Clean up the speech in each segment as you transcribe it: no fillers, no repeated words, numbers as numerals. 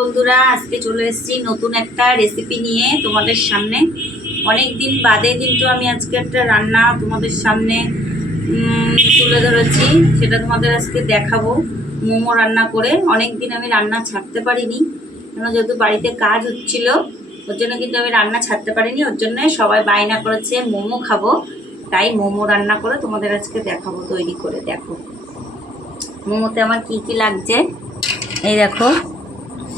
বন্ধুরা আজকে চলে এসেছি নতুন একটা রেসিপি নিয়ে তোমাদের সামনে। অনেক দিন বাদে কিন্তু আমি আজকে একটা রান্না তোমাদের সামনে তুলে ধরেছি, সেটা তোমাদের আজকে দেখাবো। মোমো রান্না করে অনেক দিন আমি রান্না ছাড়তে পারিনি, কেন যেহেতু বাড়িতে কাজ হচ্ছিল ওর জন্য কিন্তু আমি রান্না ছাড়তে পারিনি। ওর জন্য সবাই বায়না করেছে মোমো খাবো, তাই মোমো রান্না করে তোমাদের আজকে দেখাবো। তৈরি করে দেখো মোমোতে আমার কি কি লাগছে। এই দেখো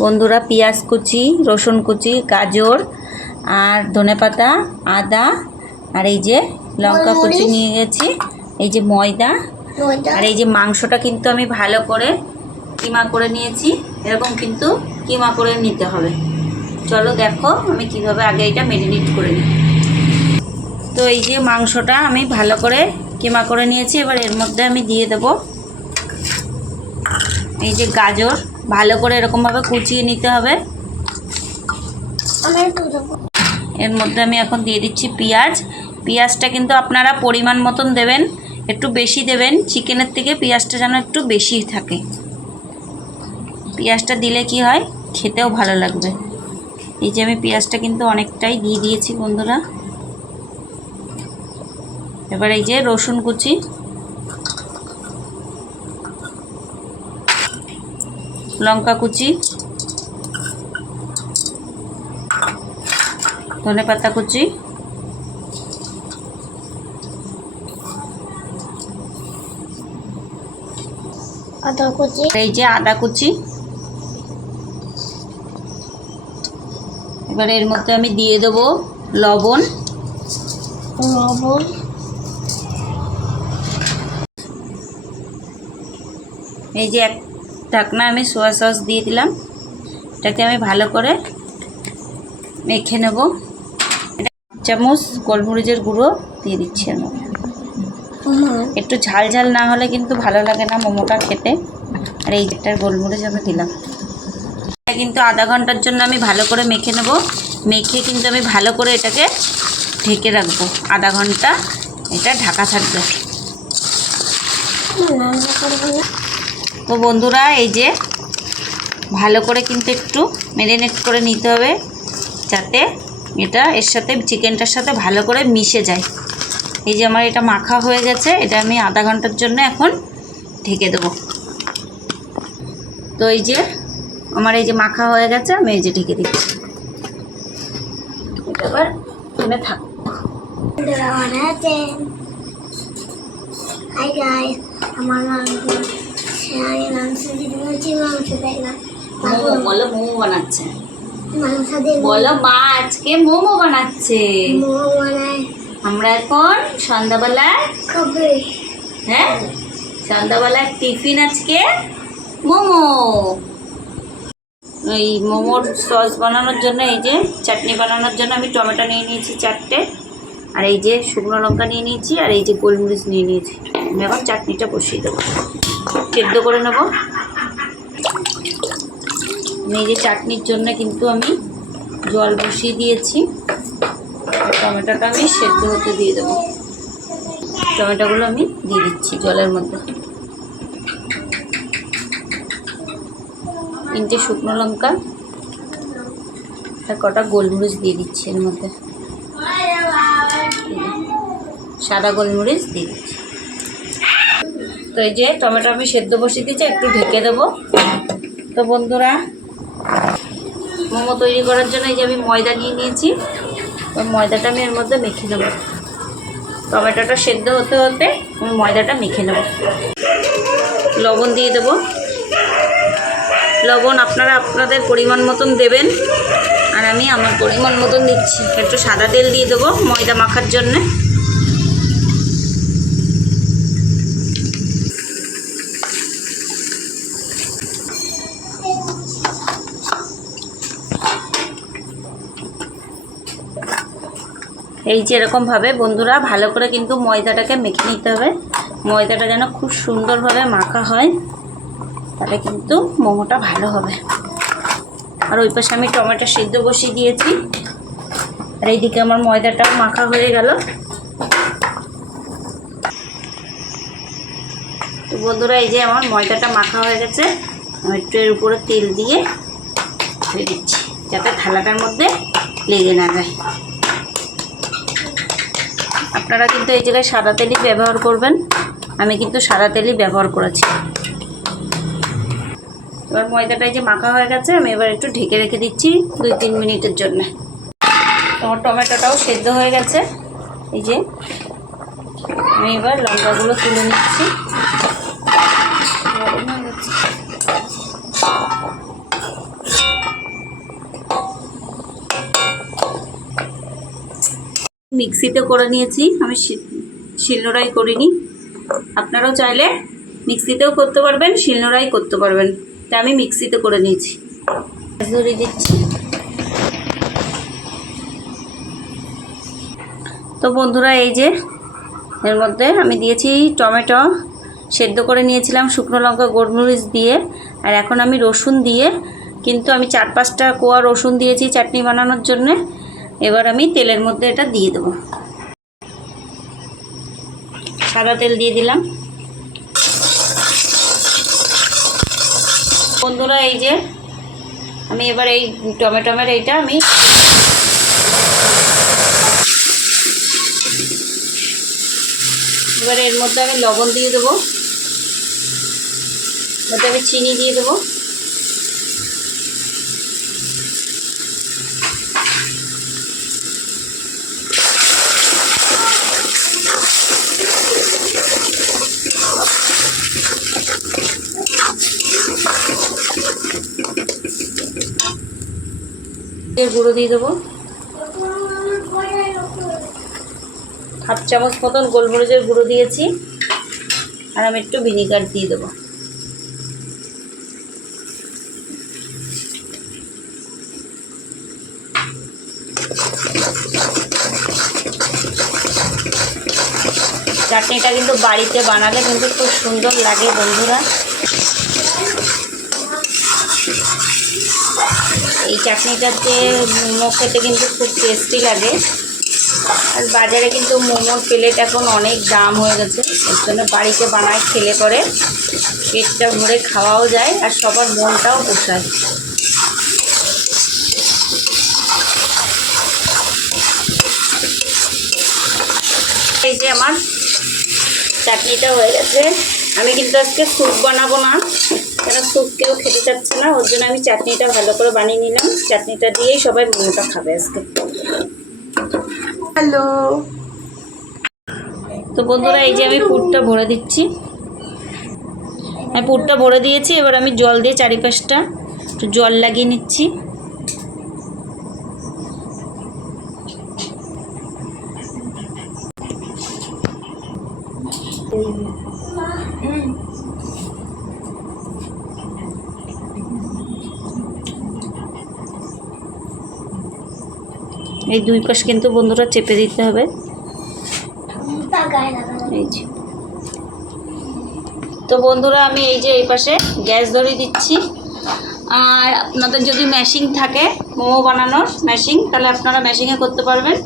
বন্ধুরা, পেঁয়াজ কুচি, রসুন কুচি, গাজর আর ধনেপাতা, আদা, আর এই যে লঙ্কা কুচি নিয়ে গেছি, এই যে ময়দা, আর এই যে মাংসটা কিন্তু আমি ভালো করে কিমা করে নিয়েছি। এরকম কিন্তু কিমা করে নিতে হবে। চলো দেখো আমি কিভাবে আগে এটা ম্যারিনেট করে নিই। তো এই যে মাংসটা আমি ভালো করে কিমা করে নিয়েছি। এবার এর মধ্যে আমি দিয়ে দেব এই যে গাজর, ভালো করে এরকমভাবে কুচিয়ে নিতে হবে। এর মধ্যে আমি এখন দিয়ে দিচ্ছি পেঁয়াজ। পেঁয়াজটা কিন্তু আপনারা পরিমাণ মতন দেবেন, একটু বেশি দেবেন। চিকেনের থেকে পেঁয়াজটা যেন একটু বেশি থাকে। পেঁয়াজটা দিলে কি হয়, খেতেও ভালো লাগবে। এই যে আমি পেঁয়াজটা কিন্তু অনেকটাই দিয়ে দিয়েছি বন্ধুরা। এবার এই যে রসুন কুচি, লঙ্কা কুচি, ধনেপাতা কুচি, আদা কুচি, এই যে আদা কুচি। এবার এর মধ্যে আমি দিয়ে দেবো লবণ, এই যে এক ঢাকনা আমি সোয়া সস দিয়ে দিলাম। এটাকে আমি ভালো করে মেখে নেব। এটা চামচ গোলমরিচের গুঁড়ো দিয়ে দিচ্ছি এর মধ্যে। একটু ঝাল ঝাল না হলে কিন্তু ভালো লাগে না মোমোটা খেতে। আর এই যেটার গোলমরিচ আমি দিলাম। এটা কিন্তু আধা ঘন্টার জন্য আমি ভালো করে মেখে নেব। মেখে কিন্তু আমি ভালো করে এটাকে ঢেকে রাখবো। আধা ঘন্টা এটা ঢাকা থাকবে। তো বন্ধুরা এই যে ভালো করে কিন্তু একটু ম্যারিনেট করে নিতে হবে, যাতে এটা এর সাথে চিকেনটার সাথে ভালো করে মিশে যায়। এই যে আমার এটা মাখা হয়ে গেছে, এটা আমি আধা ঘন্টার জন্য এখন ঢেকে দেবো। তো এই যে আমার এই যে মাখা হয়ে গেছে, আমি এই যে ঢেকে দিচ্ছি। এটা এবার এখানে থাক। হাই গাইস, আমার মাংস দেখলাম। মোমো বলো, মোমো বানাচ্ছে। মাংস দিয়ে বলো মা আজকে মোমো বানাচ্ছে। মোমো বানায়। আমরা এখন সন্ধ্যাবেলায় খাবে। হ্যাঁ, সন্ধ্যাবেলায় টিফিন আজকে মোমো। এই মোমোর সস বানানোর জন্য, এই যে চাটনি বানানোর জন্য আমি টমেটো নিয়ে নিয়েছি 4টে, আর এই যে শুকনো লঙ্কা নিয়ে নিয়েছি, আর এই যে গোলমরিচ নিয়ে নিয়েছি। আমি এখন চাটনিটা বসিয়ে দেবো, সেদ্ধ করে নেব। এই যে চাটনির জন্য কিন্তু আমি জল বসিয়ে দিয়েছি। টমেটোটা আমি সেদ্ধ হতে দিয়ে দেবো। টমেটোগুলো আমি দিয়ে দিচ্ছি জলের মধ্যে। 3টে শুকনো লঙ্কা আর কটা গোলমরিচ দিয়ে দিচ্ছি এর মধ্যে। সাদা গোলমরিচ দিয়ে দিচ্ছি। তো এই যে টমেটো আমি সেদ্ধ বসিয়ে দিচ্ছি, একটু ঢেকে দেবো। তো বন্ধুরা, মোমো তৈরি করার জন্য এই যে আমি ময়দা নিয়ে নিয়েছি। ওই ময়দাটা আমি এর মধ্যে মেখে নেব। টমেটোটা সেদ্ধ হতে হতে আমি ময়দাটা মেখে নেব। লবণ দিয়ে দেব। লবণ আপনারা আপনাদের পরিমাণ মতন দেবেন, আর আমি আমার পরিমাণ মতন দিচ্ছি। একটু সাদা তেল দিয়ে দেবো ময়দা মাখার জন্যে। এই যে এরকমভাবে বন্ধুরা ভালো করে কিন্তু ময়দাটাকে মেখে নিতে হবে। ময়দাটা যেন খুব সুন্দরভাবে মাখা হয়, তাহলে কিন্তু মোমোটা ভালো হবে। আর ওই পাশে আমি টমেটো সিদ্ধ বসিয়ে দিয়েছি, আর এইদিকে আমার ময়দাটাও মাখা হয়ে গেল। তো বন্ধুরা, এই যে আমার ময়দাটা মাখা হয়ে গেছে। আমি একটু এর উপরে তেল দিয়ে দিয়ে দিচ্ছি যাতে থালাটার মধ্যে লেগে না যায়। আপনারা কিন্তু এই জায়গায় সাদা তেলই ব্যবহার করবেন, আমি কিন্তু সাদা তেলই ব্যবহার করেছি। এবার ময়দাটা যে মাখা হয়ে গেছে, আমি এবার একটু ঢেকে রেখে দিচ্ছি 2-3 মিনিটের জন্য। তোমার টমেটোটাও সেদ্ধ হয়ে গেছে। এই যে আমি এবার লঙ্কাগুলো তুলে নিচ্ছি। মিক্সিতে করে নিয়েছি, আমি শিলনোড়াই করিনি। আপনারাও চাইলে মিক্সিতেও করতে পারবেন, শিলনোড়াই করতে পারবেন। তা আমি মিক্সিতে করে নিয়েছি। ধরে দিচ্ছি। তো বন্ধুরা, এই যে এর মধ্যে আমি দিয়েছি টমেটো সেদ্ধ করে নিয়েছিলাম শুকনো লঙ্কা গোলমরিচ দিয়ে, আর এখন আমি রসুন দিয়ে, কিন্তু আমি 4-5টা কোয়া রসুন দিয়েছি চাটনি বানানোর জন্য। এবার আমি তেলের মধ্যে এটা দিয়ে দেবো। সাদা তেল দিয়ে দিলাম। বন্ধুরা, এই যে আমি এবার এই টমেটোমের এইটা আমি এবার এর মধ্যে আমি লবণ দিয়ে দেবো, মধ্যে আমি চিনি দিয়ে দেবো। গুঁড়ো দিয়ে দেবো, 1/2 চামচ মতন গোলমরিচের গুঁড়ো দিয়েছি, আর আমি একটু ভিনিগার দিয়ে দেবো। চাটনিটা কিন্তু বাড়িতে বানালে কিন্তু খুব সুন্দর লাগে বন্ধুরা। এই চাটনিটাতে মোমো খেতে কিন্তু খুব টেস্টি লাগে। আর বাজারে কিন্তু মোমোর প্লেট এখন অনেক দাম হয়ে গেছে, এর জন্য বাড়িতে বানায় খেলে পরে পেটটা ভরে খাওয়াও যায় আর সবার মনটাও পোষায়। এই যে আমার চাটনিটা হয়ে গেছে। আমি কিন্তু আজকে স্যুপ বানাবো না, কেন স্যুপ কেউ খেতে চাচ্ছে না, ওর জন্য আমি চাটনিটা ভালো করে বানিয়ে নিলাম। চাটনিটা দিয়েই সবাই মোমোটা খাবে আজকে। হ্যালো। তো বন্ধুরা, এই যে আমি পুরটা ভরে দিচ্ছি। আমি পুরটা ভরে দিয়েছি, এবার আমি জল দিয়ে চারিপাশটা একটু জল লাগিয়ে নিচ্ছি। এই 2 পাশ কিন্তু বন্ধুরা চেপে দিতে হবে। এই যে তো বন্ধুরা, আমি এই যে এই পাশে গ্যাস ধরিয়ে দিচ্ছি। আর আপনাদের যদি মেশিন থাকে মোমো বানানোর মেশিন, তাহলে আপনারা মেশিনে করতে পারবেন।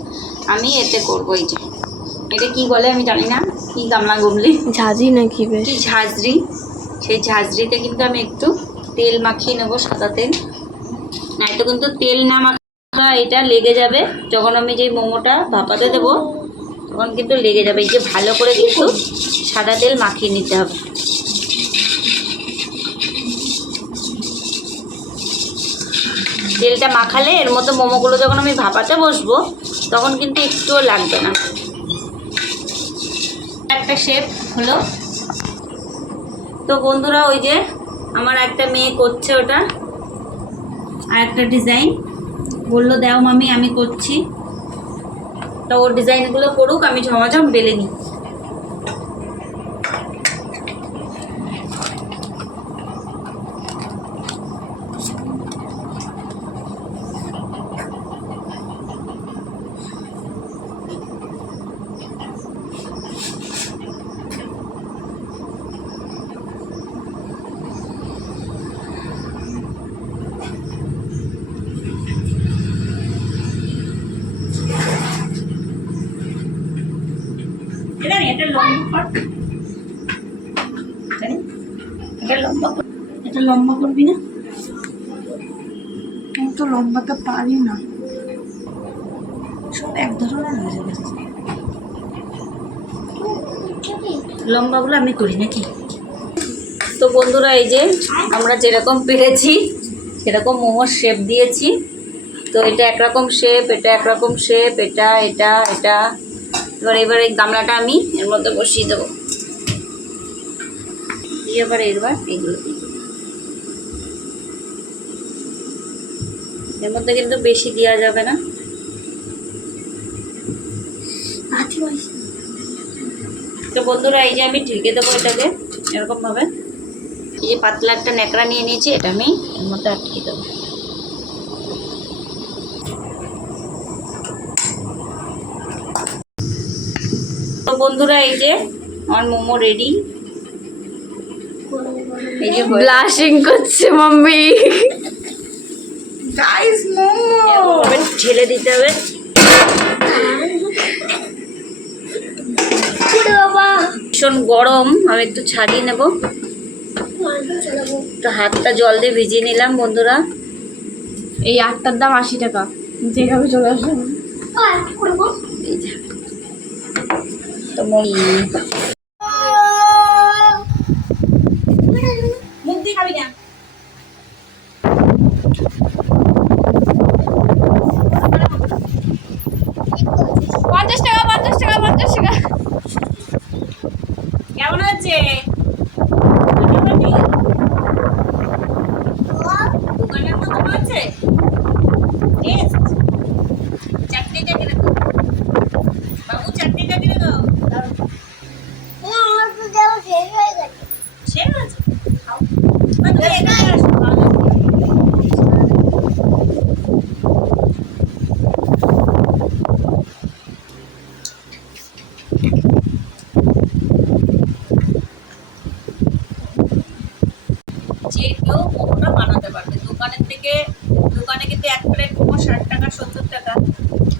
আমি এতে করবো। এই যে এটা কি বলে আমি জানি না, কি গামলা গুমলি, ঝাঁঝি নাকি বেশ, কি ঝাঁঝরি, সেই ঝাঁঝরিতে কিন্তু আমি একটু তেল মাখিয়ে নেব, সাদা তেল। না, এটা কিন্তু তেল না মাখা, এটা লেগে যাবে যখন আমি যে মোমোটা ভাপাতে দেবো, তখন কিন্তু লেগে যাবে। এই যে ভালো করে কিন্তু সাদা তেল মাখিয়ে নিতে হবে। তেলটা মাখালে এর মধ্যে মোমোগুলো যখন আমি ভাপাতে বসবো, তখন কিন্তু একটুও লাগবে না। একটা শেপ হলো। তো বন্ধুরা, ওই যে আমার একটা মেয়ে করছে ওটা, আর একটা ডিজাইন বললো দাও মামি, আমি করছি। তো ওর ডিজাইনগুলো করুক, আমি ঝমাঝম বেলে নিই। এটা লম্বা কর, এটা লম্বা করবি না, তো লম্বাতে পারি না, সব এক ধরনের হয়ে যাবে। লম্বাগুলো আমি করি নাকি? তো বন্ধুরা, এই যে আমরা যেরকম পেরেছি সেরকম মোমোর শেপ দিয়েছি। তো এটা একরকম শেপ, এটা একরকম শেপ, এটা এটা এটা। এবার এই গামলাটা আমি এর মধ্যে বসিয়ে দেবো, দিয়ে এবার এগুলো দিই। এর মধ্যে কিন্তু বেশি দেওয়া যাবে না। তো বন্ধুরা, এই যে আমি ঢেকে দেবো এটাকে এরকমভাবে। এই যে পাতলা একটা ন্যাকড়া নিয়ে নিয়েছি, এটা আমি এর মধ্যে আটকে দেবো। তো বন্ধুরা, এই যে আমার মোমো রেডি। এই যে ব্লাশিং করছে মাম্মি। গাইস মোমো এরকমভাবে ঢেলে দিতে হবে। ভীষণ গরম, আমি একটু ছাড়িয়ে নেব। তো হাতটা জল দিয়ে ভিজিয়ে নিলাম বন্ধুরা। এই 8টার দাম 80 টাকা, যেভাবে চলে আসবে। এই যে তো মুখ দিয়ে খাবি না। পঞ্চাশ টাকা 50 টাকা 50 টাকা। কেমন আছে? দোকানের মতো আছে। চাটনিটা কিনে দাও বাবু, চাটনিটা কিনে দাও। শেষ আছে, খাও। বা তুমি এখানে আসো, ভালো লাগবে। যে কেউ মোমোটা বানাতে পারবে দোকানের থেকে। দোকানে কিন্তু এক প্লেট মোমো 60 টাকা 70 টাকা।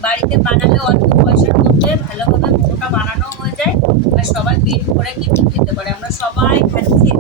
বাড়িতে বানালে অল্প পয়সার মধ্যে ভালোভাবে মোমোটা বানানো হয়ে যায়, আর সবাই পেট ভরে কিন্তু খেতে পারে। আমরা সবাই খাচ্ছি।